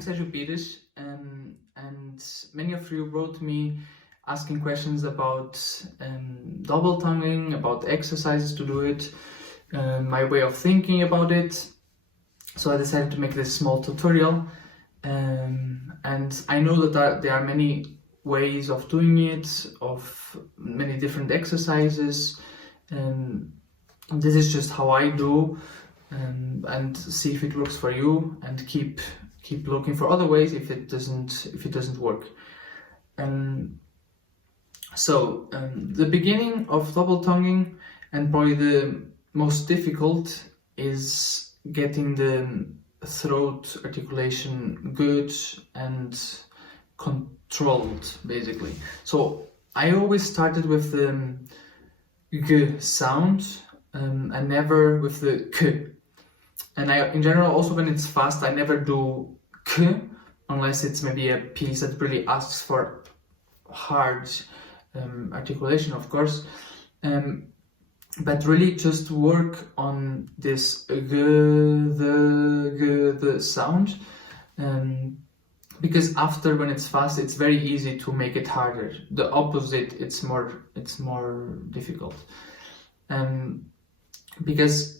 I'm Sérgio Pires, and many of you wrote me asking questions about double tonguing, about exercises to do it, my way of thinking about it. So I decided to make this small tutorial, and I know that there are many ways of doing it, of many different exercises, and this is just how I do, and see if it works for you, and keep looking for other ways if it doesn't work. So the beginning of double tonguing, and probably the most difficult, is getting the throat articulation good and controlled, basically. So I always started with the g sound, and never with the k. And I, in general, also when it's fast, I never do k, unless it's maybe a piece that really asks for hard articulation, of course. But really just work on this g, the sound, because after, when it's fast, it's very easy to make it harder. The opposite, it's more difficult. Because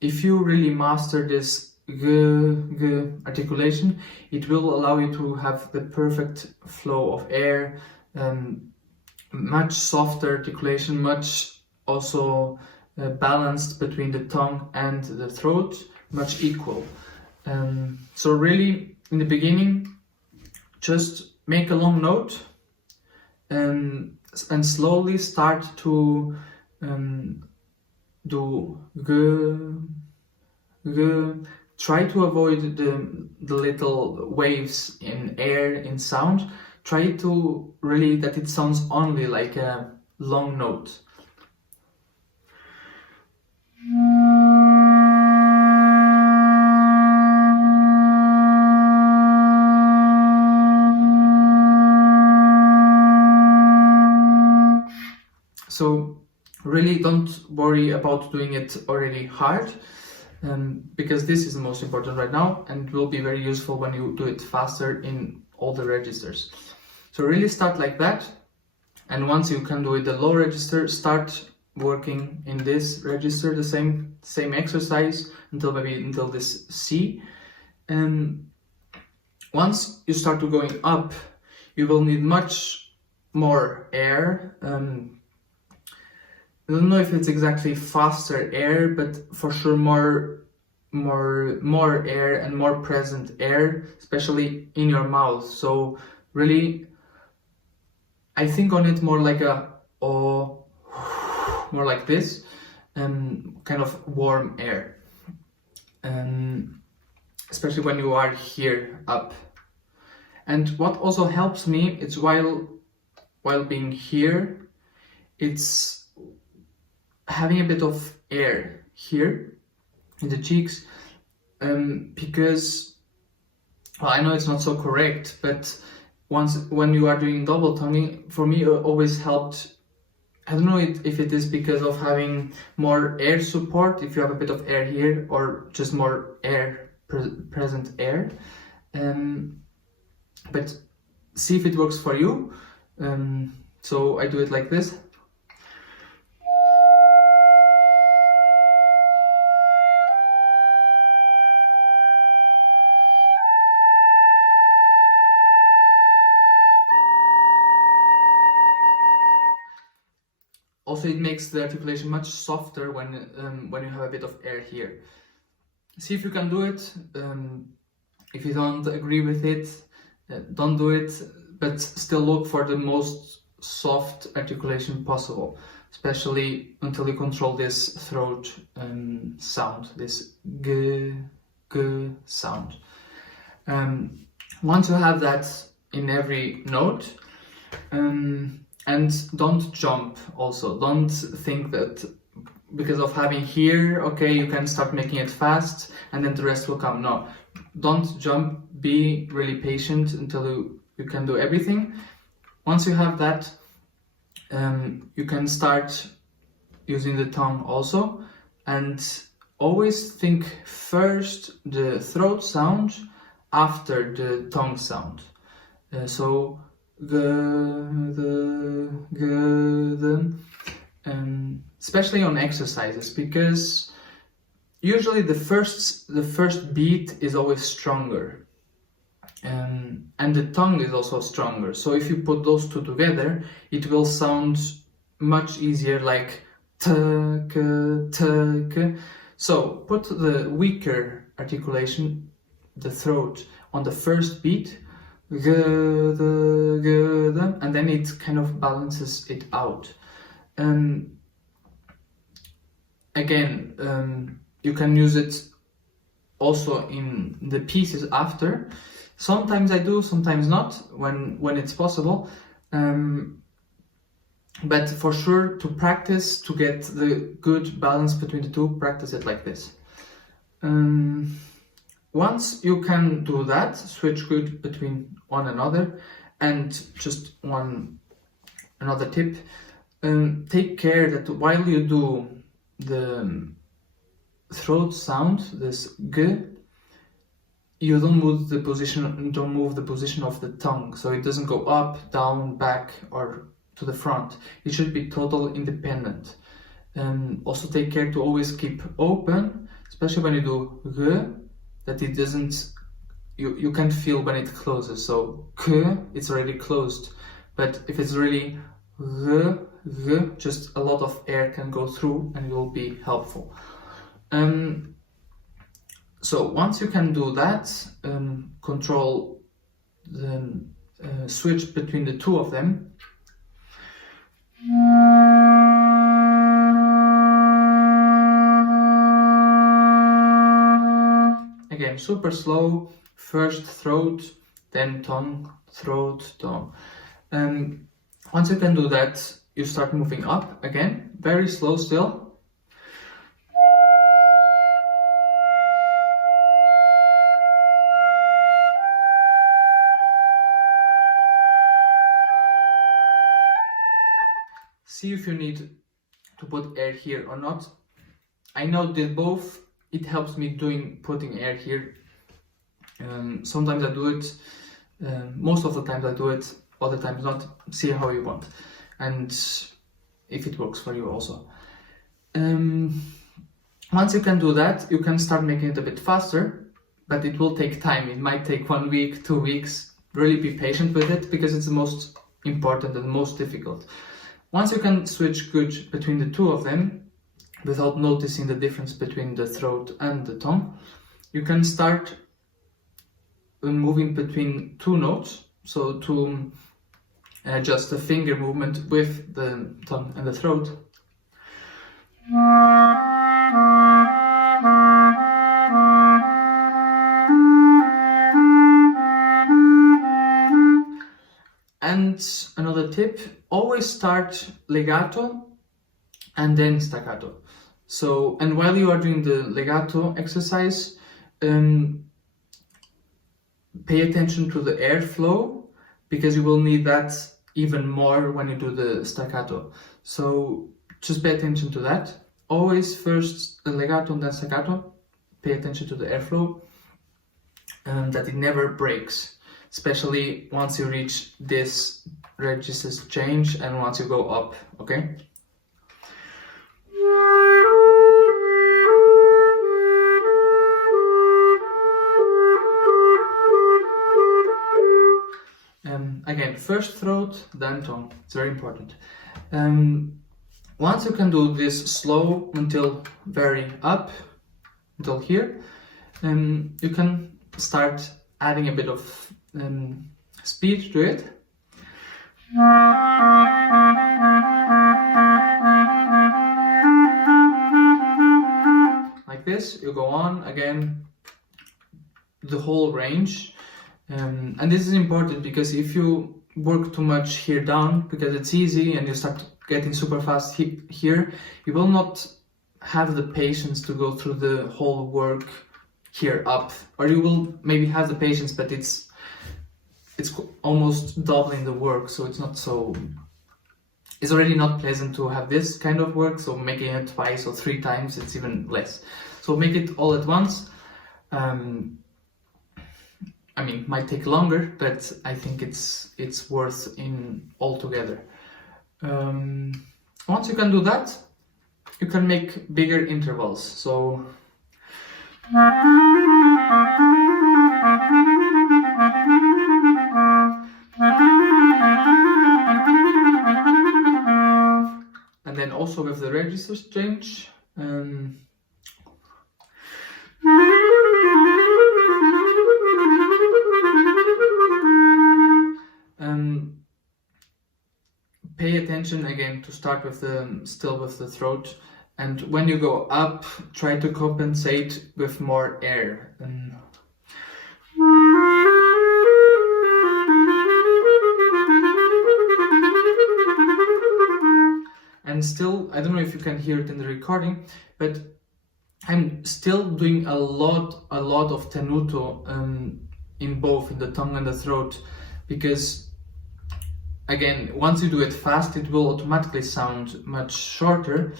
if you really master this g articulation, it will allow you to have the perfect flow of air, much softer articulation, much also balanced between the tongue and the throat, much equal. So really, in the beginning, just make a long note, and slowly start to do g. Try to avoid the little waves in air, in sound. Try to really that it sounds only like a long note. So really don't worry about doing it already hard, because this is the most important right now, and will be very useful when you do it faster in all the registers. So really start like that, and once you can do it the low register, start working in this register, the same exercise until this C. And once you start to going up, you will need much more air. I don't know if it's exactly faster air, but for sure more air and more present air, especially in your mouth. So really, I think on it more like a oh, more like this, kind of warm air, especially when you are here up. And what also helps me, it's while being here, it's having a bit of air here in the cheeks, because, well, I know it's not so correct, but when you are doing double tonguing, for me it always helped. I don't know if it is because of having more air support, if you have a bit of air here, or just more air, present air. But see if it works for you. So I do it like this. Also, it makes the articulation much softer when you have a bit of air here. See if you can do it. If you don't agree with it, don't do it, but still look for the most soft articulation possible, especially until you control this throat sound, this g sound. Once you have that in every note, and don't jump also. Don't think that because of having here, okay, you can start making it fast and then the rest will come. No, don't jump. Be really patient until you can do everything. Once you have that, you can start using the tongue also, and always think first the throat sound after the tongue sound. So g, the, especially on exercises, because usually the first beat is always stronger, and the tongue is also stronger. So if you put those two together, it will sound much easier, like t, k, t, k. So put the weaker articulation, the throat, on the first beat, g, the, g, the, and then it kind of balances it out. Again, you can use it also in the pieces after. Sometimes I do, sometimes not, when it's possible. But for sure, to practice, to get the good balance between the two, practice it like this. Once you can do that, switch good between one another. And just another tip, take care that while you do the throat sound, this g, you don't move the position of the tongue, so it doesn't go up, down, back, or to the front. It should be total independent. Also take care to always keep open, especially when you do g, that it doesn't, you can't feel when it closes. So k, it's already closed, but if it's really g, just a lot of air can go through and it will be helpful. So once you can do that, control the switch between the two of them. Again, super slow, first throat, then tongue, throat, tongue. Once you can do that, you start moving up again, very slow still. See if you need to put air here or not. I know that both, it helps me putting air here. Sometimes I do it, most of the times I do it, other times not. See how you want, and if it works for you also. Once you can do that, you can start making it a bit faster, but it will take time. It might take 1 week, 2 weeks. Really be patient with it, because it's the most important and most difficult. Once you can switch good between the two of them, without noticing the difference between the throat and the tongue, you can start moving between two notes. So to adjust the finger movement with the tongue and the throat. And another tip, always start legato and then staccato. So, and while you are doing the legato exercise, pay attention to the airflow, because you will need that even more when you do the staccato. So just pay attention to that. Always first the legato and then staccato. Pay attention to the airflow, that it never breaks, especially once you reach this registers change and once you go up, okay? Again, first throat, then tongue. It's very important. Once you can do this slow until very up, until here, you can start adding a bit of speed to it. Like this, you go on again, the whole range. And this is important, because if you work too much here down, because it's easy, and you start getting super fast here, you will not have the patience to go through the whole work here up. Or you will maybe have the patience, but it's almost doubling the work, so it's already not pleasant to have this kind of work. So making it twice or 3 times, it's even less. So make it all at once. I mean, might take longer, but I think it's worth in altogether. Once you can do that, you can make bigger intervals. So and then also with the registers change. Pay attention again to start with still with the throat, and when you go up, try to compensate with more air. And still, I don't know if you can hear it in the recording, but I'm still doing a lot of tenuto in both, in the tongue and the throat, because again, once you do it fast, it will automatically sound much shorter,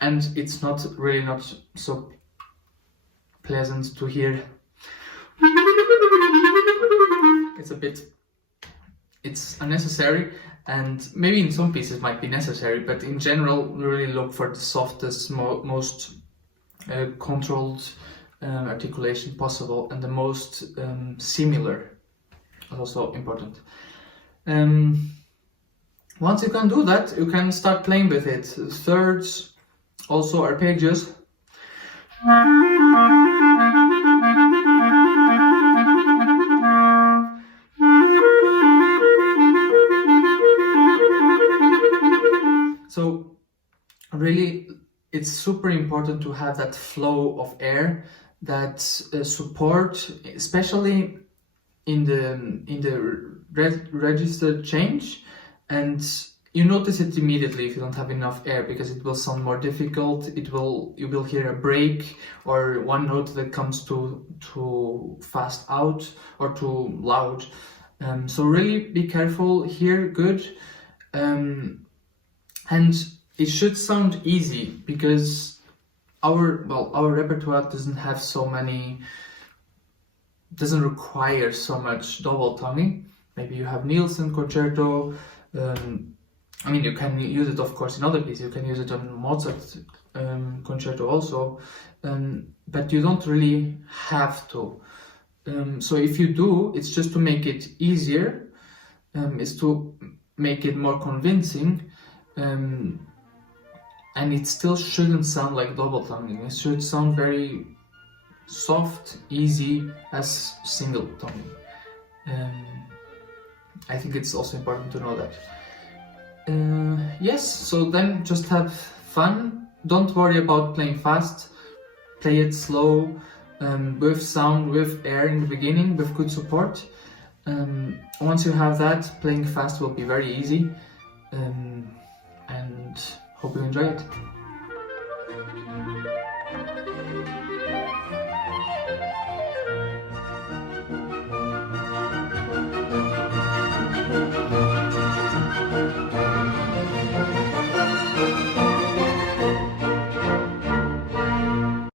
and it's not so pleasant to hear. It's unnecessary, and maybe in some pieces might be necessary, but in general, really look for the softest, most controlled articulation possible, and the most similar, also important. Once you can do that, you can start playing with it. Thirds, also arpeggios. So really, it's super important to have that flow of air, that support, especially in the register change, and you notice it immediately if you don't have enough air, because it will sound more difficult. You will hear a break or one note that comes too fast out or too loud. So really be careful here. Good. And it should sound easy, because our repertoire doesn't require so much double tonguing. Maybe you have Nielsen concerto. I mean, you can use it, of course, in other pieces. You can use it on Mozart concerto also, but you don't really have to. So if you do, it's just to make it easier, is to make it more convincing, and it still shouldn't sound like double tonguing. It should sound very soft, easy as single tonguing. I think it's also important to know that. Yes, so then just have fun. Don't worry about playing fast. Play it slow, with sound, with air in the beginning, with good support. Once you have that, playing fast will be very easy. And hope you enjoy it.